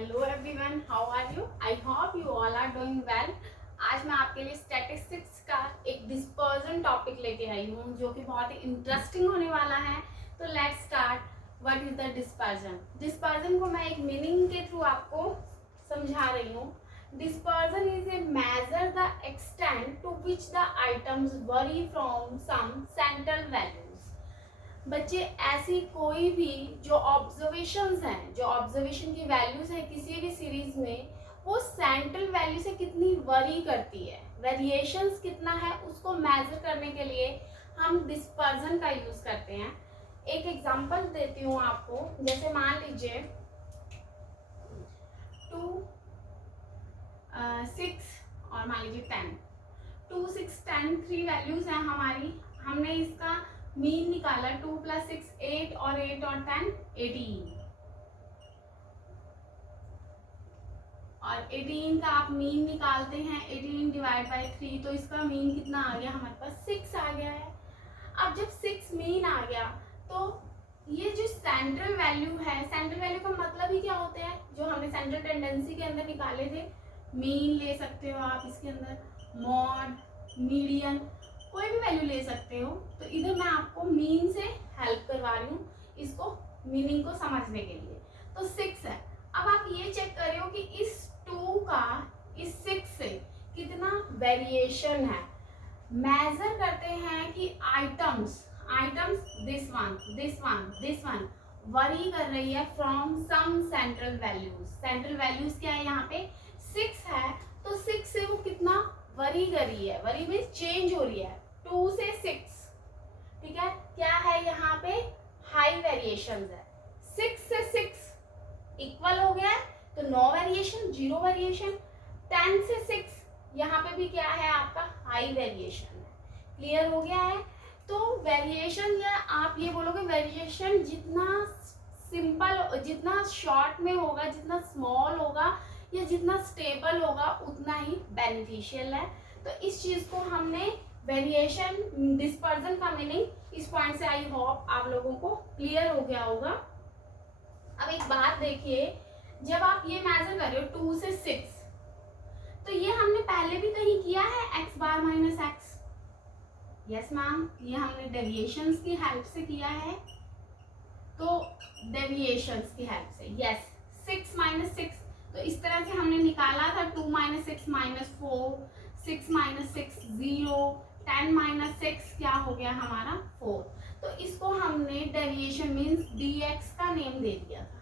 Hello everyone, how are you? I hope you all are doing well. आज मैं आपके लिए स्टैटिस्टिक्स का एक डिस्पर्जन टॉपिक लेके आई हूँ जो कि बहुत ही इंटरेस्टिंग होने वाला है। तो let's start. What is the dispersion? Dispersion को मैं एक मीनिंग के थ्रू आपको समझा रही हूँ। Dispersion is a measure the extent to which the items vary from some central values. बच्चे, ऐसी कोई भी जो ऑब्जर्वेशंस हैं, जो ऑब्जर्वेशन की वैल्यूज है किसी भी सीरीज में, वो सेंट्रल वैल्यू से कितनी वरी करती है, वेरिएशंस कितना है, उसको मेजर करने के लिए हम डिस्पर्जन का यूज करते हैं। एक एग्जांपल देती हूँ आपको। जैसे मान लीजिए 2, 6 और मान लीजिए 10। 2, 6, 10 3 वैल्यूज हैं हमारी। हमने इसका मीन निकाला। 2 + 6 8 और 8 और 10 18। और 18 का आप मीन निकालते हैं 18 डिवाइड बाई 3, तो इसका मीन कितना आ गया हमारे पास? 6 आ गया है। अब जब 6 मीन आ गया तो ये जो सेंट्रल वैल्यू है, सेंट्रल वैल्यू का मतलब ही क्या होता है? जो हमने सेंट्रल टेंडेंसी के अंदर निकाले थे, मीन ले सकते हो आप इसके अंदर, मॉड, मीडियन, कोई भी वैल्यू ले सकते हो। तो इधर मैं आपको मीन से हेल्प करवा रही हूँ इसको मीनिंग को समझने के लिए। तो 6 है। अब आप ये चेक कर रहे हो कि इस 2 का इस 6 से कितना वेरिएशन है। मेजर करते हैं कि items this one, this one, this one vary कर रही है from some central values. Central values क्या है? यहाँ पे 6 है, तो 6 से वो कितना वरी कर रही है? वरी मीन्स चेंज हो रही है। 2 से 6, ठीक है, क्या है यहाँ पे? हाई वेरिएशन है। 6 से 6 इक्वल हो गया है, तो नो वेरिएशन, जीरो वेरिएशन। 10 से 6 यहाँ पे भी क्या है आपका? हाई वेरिएशन है। क्लियर हो गया है? तो वेरिएशन, या आप ये बोलोगे वेरिएशन जितना सिंपल, जितना शॉर्ट में होगा, जितना स्मॉल होगा या जितना स्टेबल होगा, उतना ही बेनिफिशियल है। तो इस चीज को हमने वेरिएशन डिस्पर्जन का मीनिंग इस पॉइंट से आई होप आप लोगों को क्लियर हो गया होगा। अब एक बात देखिए, जब आप ये मेजर कर रहे हो 2 से 6, तो ये हमने पहले भी कहीं किया है x बार माइनस एक्स? यस मैम, ये हमने डेविएशंस की हेल्प से किया है। तो डेविएशंस की हेल्प से, यस। 6 - 6, तो इस तरह से हमने निकाला था। 2 - 6 -4, 6 - 6 0, 10 - 6 क्या हो गया हमारा? 4। तो इसको हमने डेविएशन मीन्स dx का नेम दे दिया था।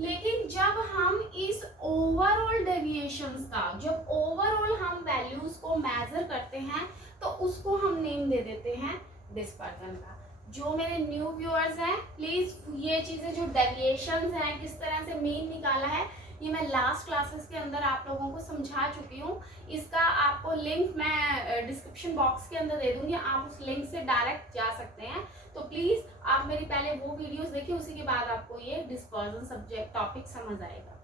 लेकिन जब हम इस ओवरऑल डेविएशंस का, जब ओवरऑल हम वैल्यूज को मेजर करते हैं, तो उसको हम नेम दे देते हैं डिस्पर्जन का। जो मेरे न्यू व्यूअर्स हैं, प्लीज ये चीजें जो डेविएशंस हैं, किस तरह से मीन निकाला है, ये मैं लास्ट क्लासेस के अंदर आप लोगों को समझा चुकी हूँ। इसका आपको लिंक मैं डिस्क्रिप्शन बॉक्स के अंदर दे दूंगी, आप उस लिंक से डायरेक्ट जा सकते हैं। तो प्लीज आप मेरी पहले वो वीडियोस देखिए, उसी के बाद आपको ये डिस्पर्जन सब्जेक्ट टॉपिक समझ आएगा।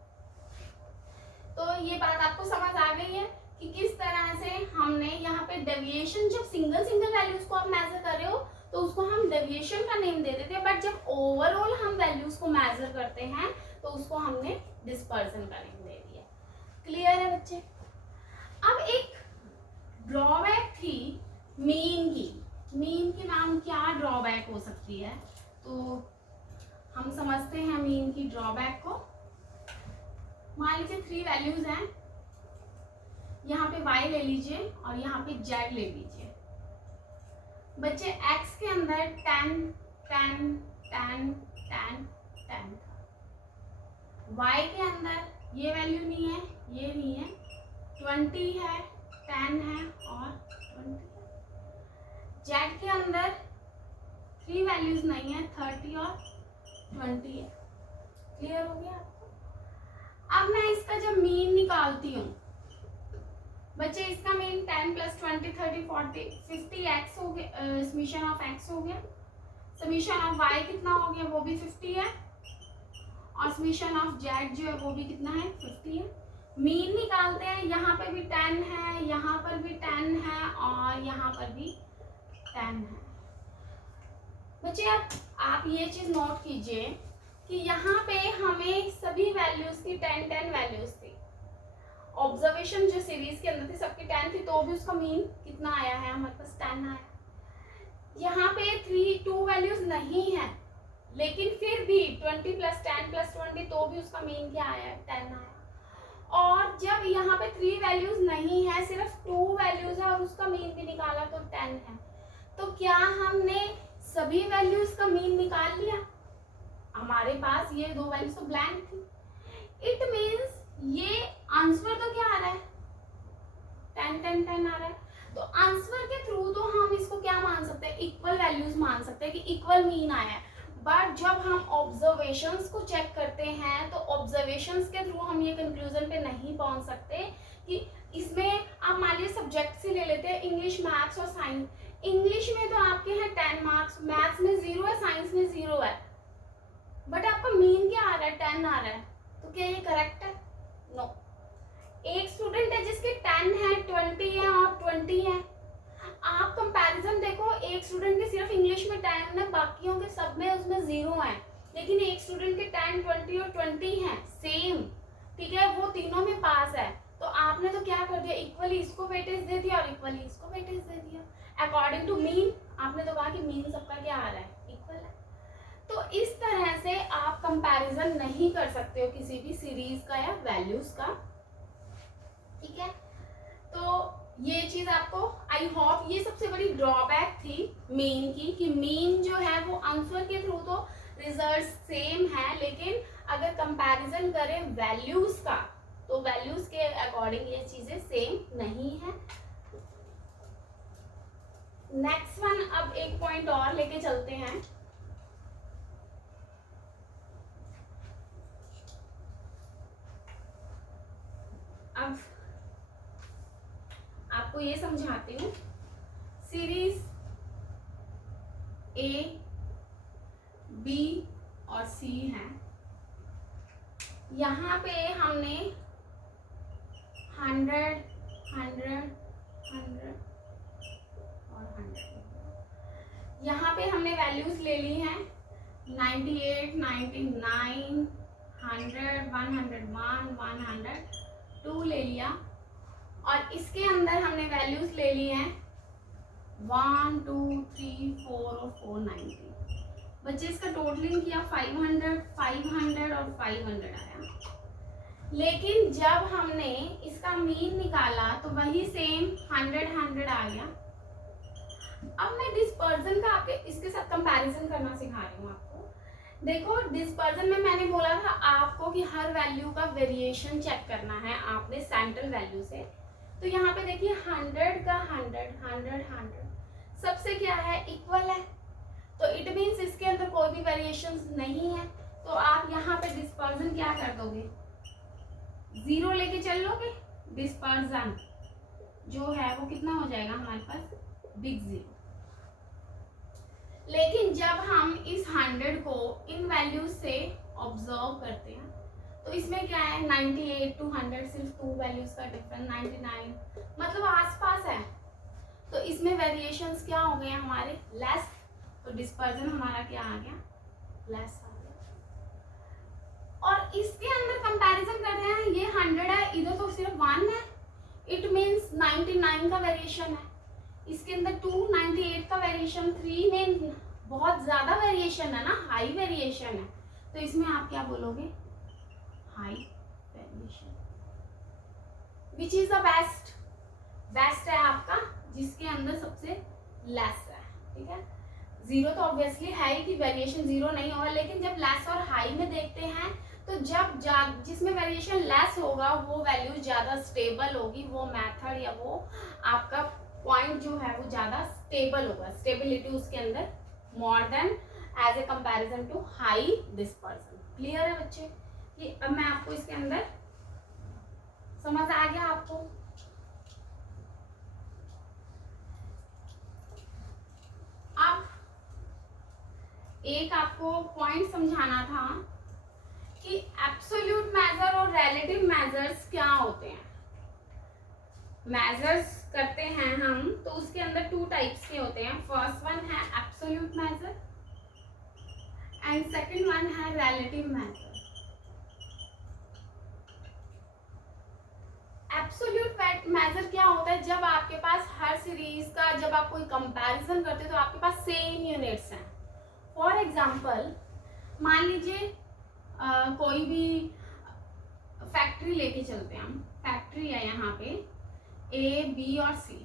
तो ये बात आपको समझ आ गई है कि किस तरह से हमने यहाँ पे डेविएशन, जब सिंगल सिंगल वैल्यूज को आप मेजर कर रहे हो तो उसको हम डेविएशन का नेम दे देते हैं, बट जब ओवरऑल हम वैल्यूज को मेजर करते हैं तो उसको हमने डिस्पर्जन का नेम दे दिया। क्लियर है बच्चे? अब एक ड्रॉबैक थी मीन की। मीन की मैम क्या ड्रॉबैक हो सकती है? तो हम समझते हैं मीन की ड्रॉबैक को। मान लीजिए 3 वैल्यूज हैं, यहाँ पे y ले लीजिए और यहाँ पे z ले लीजिए। बच्चे, x के अंदर 10 10 10 10 10 था। y के अंदर ये वैल्यू नहीं है, ये नहीं है, 20 है, 10 है और 20 है। z के अंदर 3 वैल्यूज नहीं है, 30 और 20 है। क्लियर हो गया आपको? अब मैं इसका जब मीन निकालती हूँ बच्चे, इसका मीन 10 + 20 30 40 50 x हो गया, समीशन ऑफ x हो गया। समीशन ऑफ y कितना हो गया? वो भी 50 है। और समीशन ऑफ z जो है वो भी कितना है? 50 है। मीन निकालते हैं, यहाँ पे भी 10 है, यहाँ पर भी 10 है और यहाँ पर भी 10 है। बच्चे, अब आप ये चीज नोट कीजिए कि यहाँ पे हमें सभी वैल्यूज की 10 वैल्यूज थी। ऑब्जर्वेशन जो सीरीज के अंदर थी सबकी 10 थी, तो भी उसका मीन कितना आया है हमारे पास 10 आया। यहाँ पे 2 वैल्यूज नहीं है, लेकिन फिर भी 20 + 10 + 20, तो भी उसका मीन क्या आया 10 आया। और जब यहाँ पे 3 वैल्यूज नहीं है, सिर्फ 2 वैल्यूज है और उसका मीन भी निकाला तो 10 है, तो क्या हमने सभी वैल्यूज का मीन निकाल लिया? हमारे पास ये 2 वैल्यूज तो ब्लैंक थी। इट मीन्स ये आंसर तो क्या आ रहा है 10 10 10 आ रहा है। तो आंसर के थ्रू तो हम इसको क्या मान सकते हैं, इक्वल वैल्यूज मान सकते हैं कि इक्वल मीन आया है। बट जब हम ऑब्जर्वेशंस को चेक करते हैं तो ऑब्जर्वेशंस के थ्रू हम ये कंक्लूजन पे नहीं पहुंच सकते कि इसमें आप मान लीजिए सब्जेक्ट से ले लेते हैं इंग्लिश, मैथ्स और साइंस। इंग्लिश में तो आपके हैं 10 मार्क्स, मैथ्स में 0 है, साइंस में 0 है, बट आपका मीन क्या आ रहा है 10 आ रहा है, तो क्या ये करेक्ट है? नो। एक स्टूडेंट है जिसके 10 है, 20 है और 20 है। आप कंपैरिजन देखो, एक स्टूडेंट के सिर्फ इंग्लिश में 10 है, बाकियों के सब में उसमें 0 है, लेकिन एक स्टूडेंट के 10, 20 और 20 है सेम, ठीक है, वो तीनों में पास है। तो आपने तो क्या कर दिया, इक्वली इसको वेटेज दे दिया और इक्वली इसको वेटेज दे दिया अकॉर्डिंग टू मीन। आपने तो कहा कि मीन सबका क्या आ रहा है, इक्वल है। तो इस तरह से आप कंपैरिजन नहीं कर सकते हो किसी भी सीरीज का या वैल्यूज का, ठीक है। तो ये चीज आपको, आई होप, ये सबसे बड़ी ड्रॉबैक थी मीन की, कि मीन जो है वो आंसर के थ्रू तो रिजल्ट सेम है, लेकिन अगर कंपैरिजन करें वैल्यूज का तो वैल्यूज के अकॉर्डिंग ये चीजें सेम नहीं है। नेक्स्ट वन, अब एक पॉइंट और लेके चलते हैं। अब आपको ये समझाती हूँ, सीरीज ए, बी और सी है। यहाँ पे हमने 100, 100, 100 और 100, यहाँ पे हमने वैल्यूज ले ली हैं 98, 99, 100, 101, 102 ले लिया, और इसके अंदर हमने वैल्यूज ले ली हैं 1, 2, 3, 4 और 490। बच्चे इसका टोटलिंग किया 500, 500 और 500 आया, लेकिन जब हमने इसका मीन निकाला तो वही सेम 100, 100 आ गया। अब मैं डिस्पर्जन का आपके इसके साथ कंपैरिजन करना सिखा रही हूँ आपको। देखो, डिस्पर्जन में मैंने बोला था आपको कि हर वैल्यू का वेरिएशन चेक करना है आपने सेंट्रल वैल्यू से। तो यहाँ पे देखिए 100 का 100, 100, 100 सबसे क्या है, इक्वल है, तो इट मीन्स इसके अंदर कोई भी वेरिएशन नहीं है। तो आप यहाँ पे डिस्पर्जन क्या कर दोगे, 0 लेके चल लोगे। डिस्पर्जन जो है वो कितना हो जाएगा हमारे पास, बिग 0। लेकिन जब हम इस 100 को इन वैल्यूज से ऑब्जर्व करते हैं तो इसमें क्या है, 98 to 100 सिर्फ 2 वैल्यूज का डिफरेंस, 99 मतलब आसपास है, तो इसमें वेरिएशंस क्या हो गए हमारे, लेस। तो डिस्पर्जन हमारा क्या आ गया, लेस आ गया। और इसके अंदर कंपैरिजन कर रहे हैं, ये 100 है, इधर तो सिर्फ 1 है, इट मीन्स 99 का वेरिएशन है। इसके अंदर 298 का वेरिएशन, 3 में बहुत ज्यादा वेरिएशन है ना, हाई वेरिएशन है, तो इसमें आप क्या बोलोगे, high variation. Which is the best, best है आपका जिसके अंदर सबसे लेस है, ठीक है। 0 तो ऑब्वियसली है ही कि वेरिएशन 0 नहीं होगा, लेकिन जब लेस और हाई में देखते हैं तो जब जिसमें वेरिएशन लेस होगा वो वैल्यू ज्यादा स्टेबल होगी, वो मेथड या वो आपका पॉइंट जो है वो ज्यादा स्टेबल होगा, स्टेबिलिटी उसके अंदर more than as a comparison to high dispersion. Clear है बच्चे? कि अब मैं आपको इसके अंदर समझ आ गया आपको? अब एक आपको पॉइंट समझाना था कि एब्सोल्यूट मेजर और रिलेटिव मेजर्स क्या होते हैं। मेजर्स करते हैं हम तो उसके अंदर 2 टाइप्स के होते हैं। फर्स्ट वन है absolute major and second one है रिलेटिव मेजर। एब्सोल्यूट मेजर क्या होता है? जब आपके पास हर सीरीज का जब आप कोई कंपैरिजन करते हो तो आपके पास सेम यूनिट्स हैं। फॉर एग्जांपल मान लीजिए कोई भी फैक्ट्री लेके चलते हैं हम। फैक्ट्री है यहाँ पे ए बी और सी,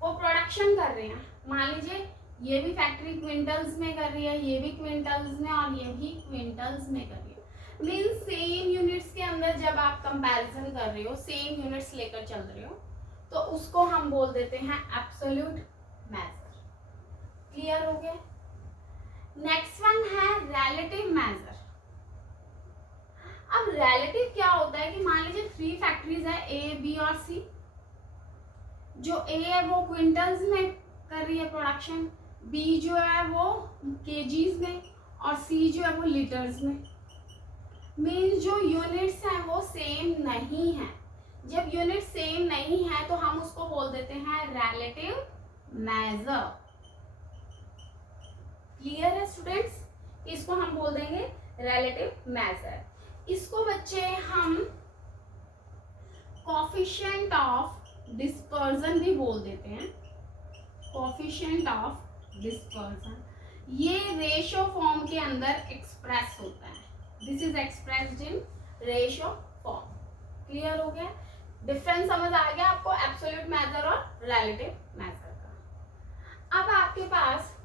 वो प्रोडक्शन कर रहे हैं। मान लीजिए ये भी फैक्ट्री क्विंटल्स में कर रही है, ये भी क्विंटल्स में और ये भी क्विंटल्स में कर रही है। मीन्स सेम यूनिट्स के अंदर जब आप कंपैरिजन कर रहे हो, सेम यूनिट्स लेकर चल रहे हो, तो उसको हम बोल देते हैं एब्सोल्यूट मेजर। क्लियर हो गया? नेक्स्ट वन है रिलेटिव मेजर। अब रिलेटिव क्या होता है कि मान लीजिए 3 फैक्ट्रीज है ए बी और सी। जो ए है वो क्विंटल्स में कर रही है प्रोडक्शन, बी जो है वो केजीज में और सी जो है वो लीटर्स में। मीन्स जो यूनिट्स हैं वो सेम नहीं है। जब यूनिट सेम नहीं है तो हम उसको बोल देते हैं रिलेटिव मेजर। क्लियर है स्टूडेंट्स? इसको हम बोल देंगे रिलेटिव मेजर। इसको बच्चे हम कोएफिशिएंट ऑफ डिस्पर्जन भी बोल देते हैं। कोएफिशिएंट ऑफ डिस्पर्जन ये रेशियो फॉर्म के अंदर एक्सप्रेस होता है। This is expressed in ratio form. Clear हो गया? डिफरेंस समझ आ गया आपको एब्सोल्यूट मेजर और रिलेटिव मेजर का। अब आपके पास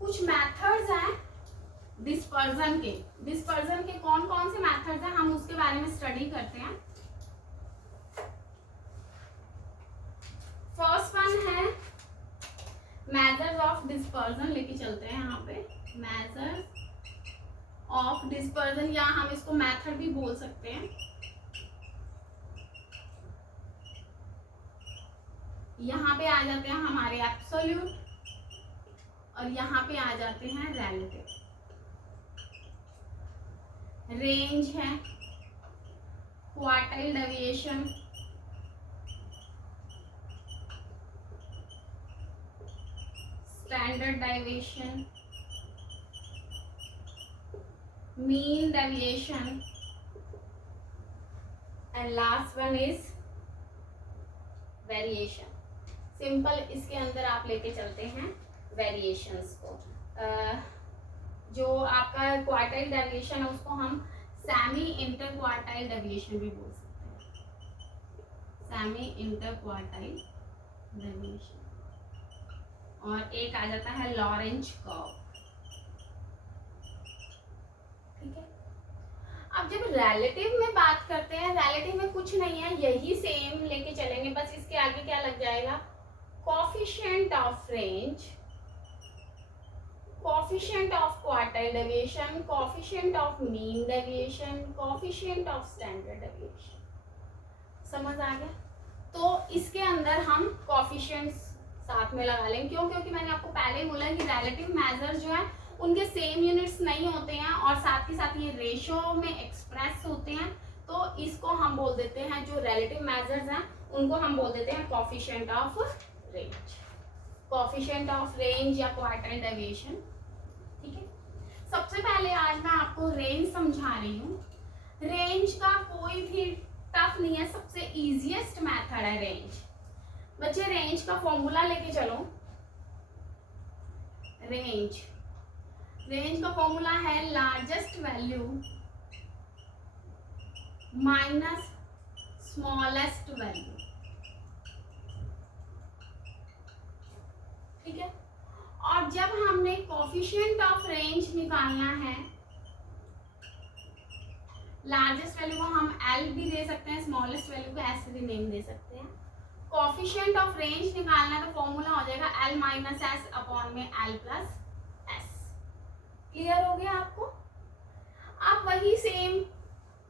कुछ मेथड्स हैं डिस्पर्जन के। डिस्पर्जन के कौन कौन से मेथड्स हैं हम उसके बारे में स्टडी करते हैं। फर्स्ट वन है मेजर्स ऑफ डिस्पर्जन, लेके चलते हैं यहाँ पे। मेजर्स ऑफ डिस्पर्जन या हम इसको मेथड भी बोल सकते हैं। यहाँ पे आ जाते हैं हमारे एब्सोल्यूट और यहाँ पे आ जाते हैं रिलेटिव। रेंज है, quartile deviation, standard deviation, mean deviation and last one is variation. Simple इसके अंदर आप लेके चलते हैं वेरिएशंस को। जो आपका क्वार्टाइल डेविएशन है उसको हम सेमी इंटर क्वार्टाइल डेविएशन भी बोल सकते हैं। Semi inter quartile deviation. और एक आ जाता है लॉरेंज कर्व। ठीक है? अब जब रिलेटिव में बात करते हैं, रिलेटिव में कुछ नहीं है, यही सेम लेके चलेंगे, बस इसके आगे क्या लग जाएगा? Coefficient of range, coefficient of quartile deviation, coefficient of mean deviation, coefficient of standard deviation. समझ आ गया? तो इसके अंदर हम कोएफिशिएंट्स साथ में लगा लेंगे। क्यों? क्योंकि मैंने आपको पहले ही बोला कि रिलेटिव मेजर जो है उनके सेम यूनिट्स नहीं होते हैं और साथ ही साथ ये रेशियो में एक्सप्रेस होते हैं। तो इसको हम बोल देते हैं, जो रिलेटिव मेजर्स हैं उनको हम बोल देते हैं coefficient of range, coefficient of range या क्वार्टाइल डेविएशन। ठीक है? सबसे पहले आज मैं आपको रेंज समझा रही हूँ। रेंज का कोई भी टफ नहीं है, सबसे इजीएस्ट मेथड है रेंज। बच्चे रेंज का फॉर्मूला लेके चलो। रेंज का फॉर्मूला है largest value minus smallest value. ठीक है? और जब हमने कोएफिशिएंट ऑफ रेंज निकालना है, लार्जेस्ट वैल्यू को हम एल भी दे सकते हैं, स्मॉलेस्ट वैल्यू को एस भी नेम दे सकते हैं। कोएफिशिएंट ऑफ रेंज निकालना तो फॉर्मूला हो जाएगा एल माइनस एस अपॉन में एल प्लस एस। क्लियर हो गया आपको? आप वही सेम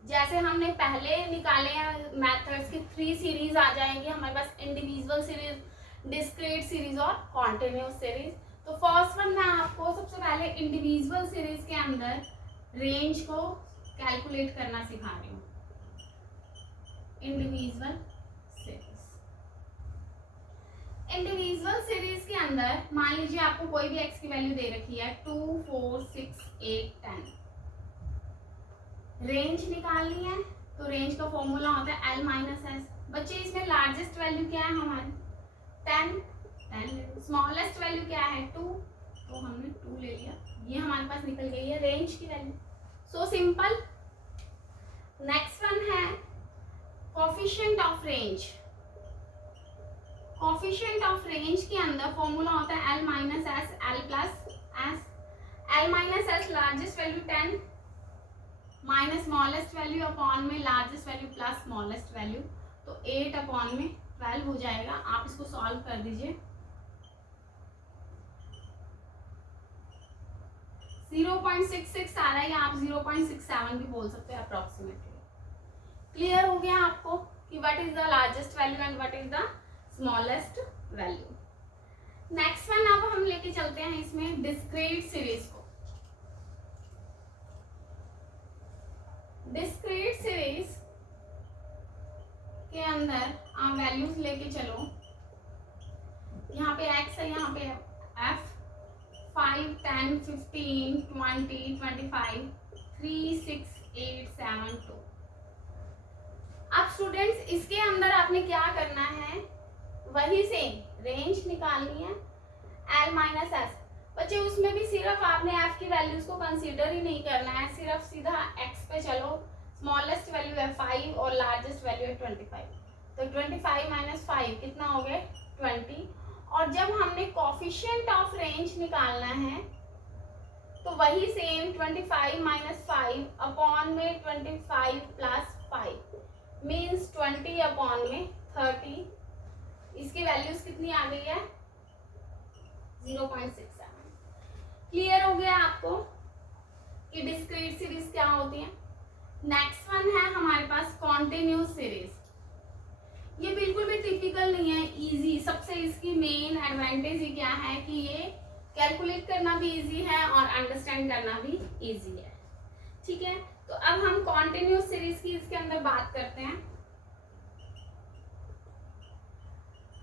जैसे हमने पहले निकाले हैं मेथड्स की 3 सीरीज आ जाएंगी हमारे पास, इंडिविजुअल सीरीज, डिस्क्रीट सीरीज और कॉन्टिन्यूस सीरीज। तो फर्स्ट वन मैं आपको सबसे पहले इंडिविजुअल सीरीज के अंदर रेंज को कैलकुलेट करना सिखा रही हूँ। इंडिविजुअल सीरीज, इंडिविजुअल सीरीज के अंदर मान लीजिए आपको कोई भी x की वैल्यू दे रखी है 2, 4, 6, 8, 10, रेंज निकालनी है तो रेंज का फॉर्मूला होता है L माइनस एस। बच्चे इसमें लार्जेस्ट वैल्यू क्या है हमारी 10, 10 स्मॉलेस्ट वैल्यू क्या है 2, तो हमने 2 ले लिया, ये हमारे पास निकल गई है रेंज की value. So simple. Next one है coefficient of range. Coefficient of range के अंदर फॉर्मूला होता है L minus S L plus S. L minus S largest value 10 minus smallest value upon में largest value plus smallest value, तो 8 upon में 12 हो जाएगा। आप इसको सॉल्व कर दीजिए। 0.66 आ रहा है या आप 0.67 भी बोल सकते हैं अप्रोक्सीमेटली। क्लियर हो गया आपको कि what is the largest value and what is the smallest value. Next one अब हम लेके चलते हैं इसमें डिस्क्रीट सीरीज को। डिस्क्रीट सीरीज के अंदर आप वैल्यूज लेके चलो। यहाँ पे x है, यहाँ पे f 5, 10, 15, 20, 25, 3, 6, 8, 7, 2। अब स्टूडेंट्स इसके अंदर आपने क्या करना है, वही सेम रेंज निकालनी है L माइनस एस। बच्चे उसमें भी सिर्फ आपने f की वैल्यूज को कंसीडर ही नहीं करना है, सिर्फ सीधा x पे चलो। स्मॉलेस्ट वैल्यू है 5 और लार्जेस्ट वैल्यू है 25, तो 25 माइनस 5 कितना हो गया 20। और जब हमने कोफिशिएंट ऑफ रेंज निकालना है तो वही सेम 25 माइनस 5 अपॉन में 25 प्लस 5 मीन्स 20 अपॉन में 30। इसकी वैल्यूज कितनी आ गई है 0.67। क्लियर हो गया आपको कि डिस्क्रीट सीरीज क्या होती है। नेक्स्ट वन है हमारे पास कॉन्टिन्यूस सीरीज। ये बिल्कुल भी टिपिकल नहीं है, इजी। सबसे इसकी मेन एडवांटेज ही क्या है कि ये कैलकुलेट करना भी इजी है और अंडरस्टैंड करना भी इजी है। ठीक है, तो अब हम कॉन्टिन्यूस सीरीज की इसके अंदर बात करते हैं।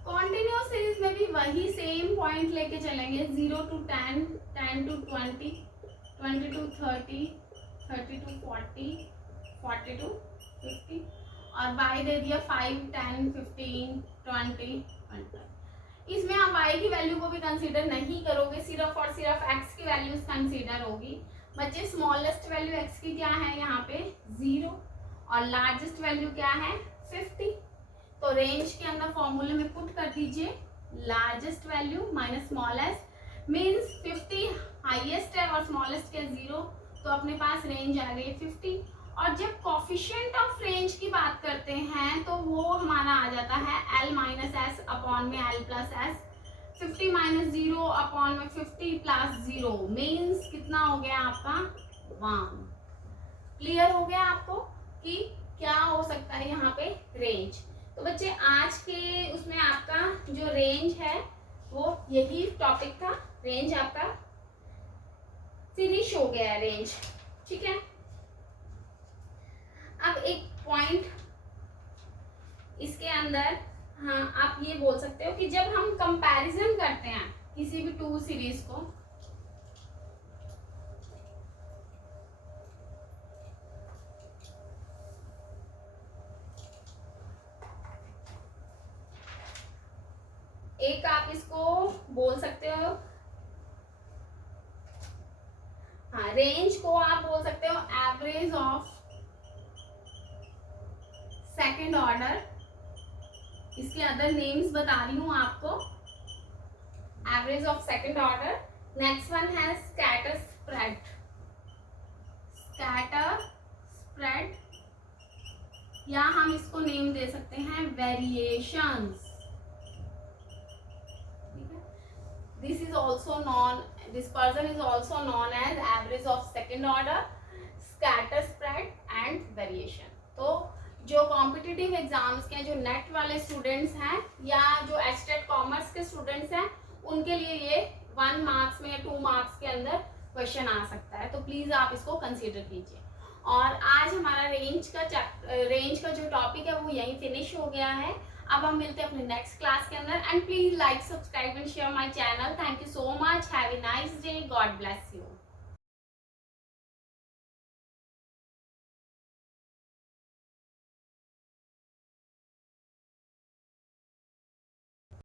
कॉन्टिन्यूस सीरीज में भी वही सेम पॉइंट लेके चलेंगे 0 to 10, 10 to 20, 20 to 30, 30 to 40, 40 to 50 और y दे दिया 5, 10, 15, 20, 25। इसमें आप y की वैल्यू को भी कंसीडर नहीं करोगे, सिर्फ और सिर्फ x की वैल्यूज कंसीडर होगी। बच्चे स्मॉलेस्ट वैल्यू x की क्या है यहाँ पे 0 और लार्जेस्ट वैल्यू क्या है 50। तो रेंज के अंदर फॉर्मूले में पुट कर दीजिए largest value minus smallest, means 50 highest है और स्मॉलेस्ट क्या 0, तो अपने पास रेंज आ गई 50। और जब कोफिशिएंट ऑफ रेंज की बात करते हैं तो वो हमारा आ जाता है L माइनस एस अपॉन में L plus S. 50 minus 0 upon में 50 प्लस 0 मीन्स कितना हो गया आपका 1। क्लियर हो गया आपको कि क्या हो सकता है यहाँ पे रेंज। तो बच्चे आज के उसमें आपका जो रेंज है वो यही टॉपिक था। रेंज आपका फिनिश हो गया है रेंज। ठीक है, अब एक पॉइंट इसके अंदर, हाँ आप ये बोल सकते हो कि जब हम कंपैरिजन करते हैं किसी भी टू सीरीज को, एक आप इसको बोल सकते हो, हाँ रेंज को आप बोल सकते हो एवरेज ऑफ सेकेंड ऑर्डर। इसके अदर नेम्स बता रही हूं आपको, average of second order. Next one है स्कैटर स्प्रेड। स्कैटर स्प्रेड या हम इसको नेम दे सकते हैं variations. This is also known, this person is also known as average of second order, scatter spread and variation। तो जो कॉम्पिटिटिव एग्जाम्स के जो नेट वाले स्टूडेंट्स हैं या जो एचटेट कॉमर्स के स्टूडेंट्स हैं उनके लिए ये 1 मार्क्स में या 2 मार्क्स के अंदर क्वेश्चन आ सकता है, तो प्लीज आप इसको कंसीडर कीजिए। और आज हमारा रेंज का जो टॉपिक है वो यहीं फिनिश हो गया है। अब हम मिलते हैं अपने नेक्स्ट क्लास के अंदर and please like subscribe and share my channel. Thank you so much, have a nice day, God bless you.